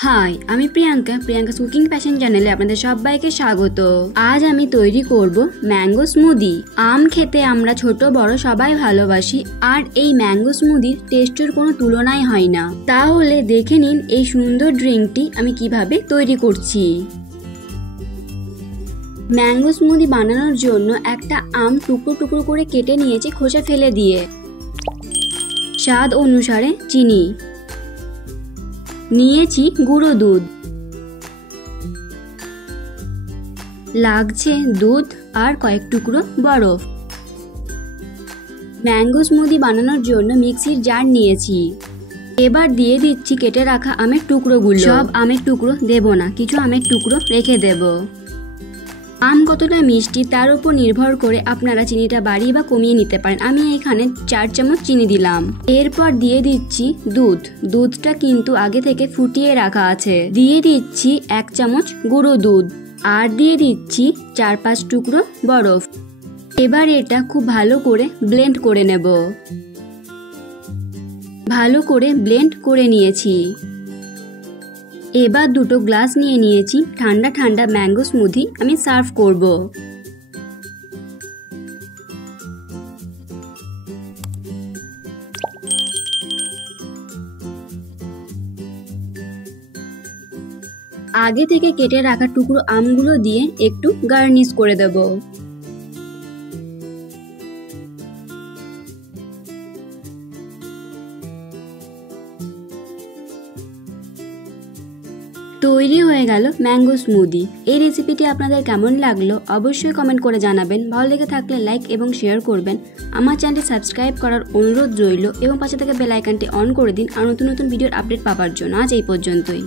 High, আমি Priyanka's cooking passion চ্যানেলে আপনাদের সবাইকে স্বাগত। আজ আমি তৈরি করব ম্যাঙ্গো স্মুদি। আম খেতে আমরা ছোট বড় সবাই ভালোবাসি, আর এই ম্যাঙ্গো স্মুদির টেস্টের কোনো তুলনাই হয় না। তাহলে দেখে নিন এই সুন্দর ড্রিঙ্কটি আমি কিভাবে তৈরি করছি। ম্যাঙ্গো স্মুদি বানানোর জন্য একটা আম টুকরো টুকরো করে কেটে নিয়েছি খোসা ফেলে দিয়ে। স্বাদ অনুসারে চিনি নিয়েছি, গুঁড়ো দুধ লাগছে, দুধ আর কয়েক টুকরো বরফ। ম্যাঙ্গো স্মুদি বানানোর জন্য মিক্সির জার নিয়েছি। এবার দিয়ে দিচ্ছি কেটে রাখা আমের টুকরোগুলো। সব আমের টুকরো দেব না, কিছু আমের টুকরো রেখে দেব। আম কতটা মিষ্টি তার উপর নির্ভর করে আপনারা চিনিটা বাড়িয়ে বা কমিয়ে নিতে পারেন। আমি এখানে 4 চামচ চিনি দিলাম। এরপর দিয়ে দিচ্ছি দুধ। দুধটা কিন্তু আগে থেকে ফুটিয়ে রাখা আছে। দিয়ে দিচ্ছি 1 চামচ গুঁড়ো দুধ, আর দিয়ে দিচ্ছি 4-5 টুকরো বরফ। এবার এটা খুব ভালো করে ব্লেন্ড করে নেব। ভালো করে ব্লেন্ড করে নিয়েছি। এবার 2 গ্লাস নিয়ে নিয়েছি ঠান্ডা ঠান্ডা ম্যাঙ্গো স্মুদি আমি সার্ভ করব। আগে থেকে কেটে রাখা টুকরো আমগুলো দিয়ে একটু গার্নিশ করে দেব। তৈরি হয়ে গেল ম্যাঙ্গো স্মুদি। এই রেসিপিটি আপনাদের কেমন লাগলো অবশ্যই কমেন্ট করে জানাবেন। ভালো লেগে থাকলে লাইক এবং শেয়ার করবেন। আমার চ্যানেলটি সাবস্ক্রাইব করার অনুরোধ রইল এবং পাশে থেকে বেল আইকনটি অন করে দিন আর নতুন নতুন ভিডিওর আপডেট পাওয়ার জন্য। আজ এই পর্যন্তই।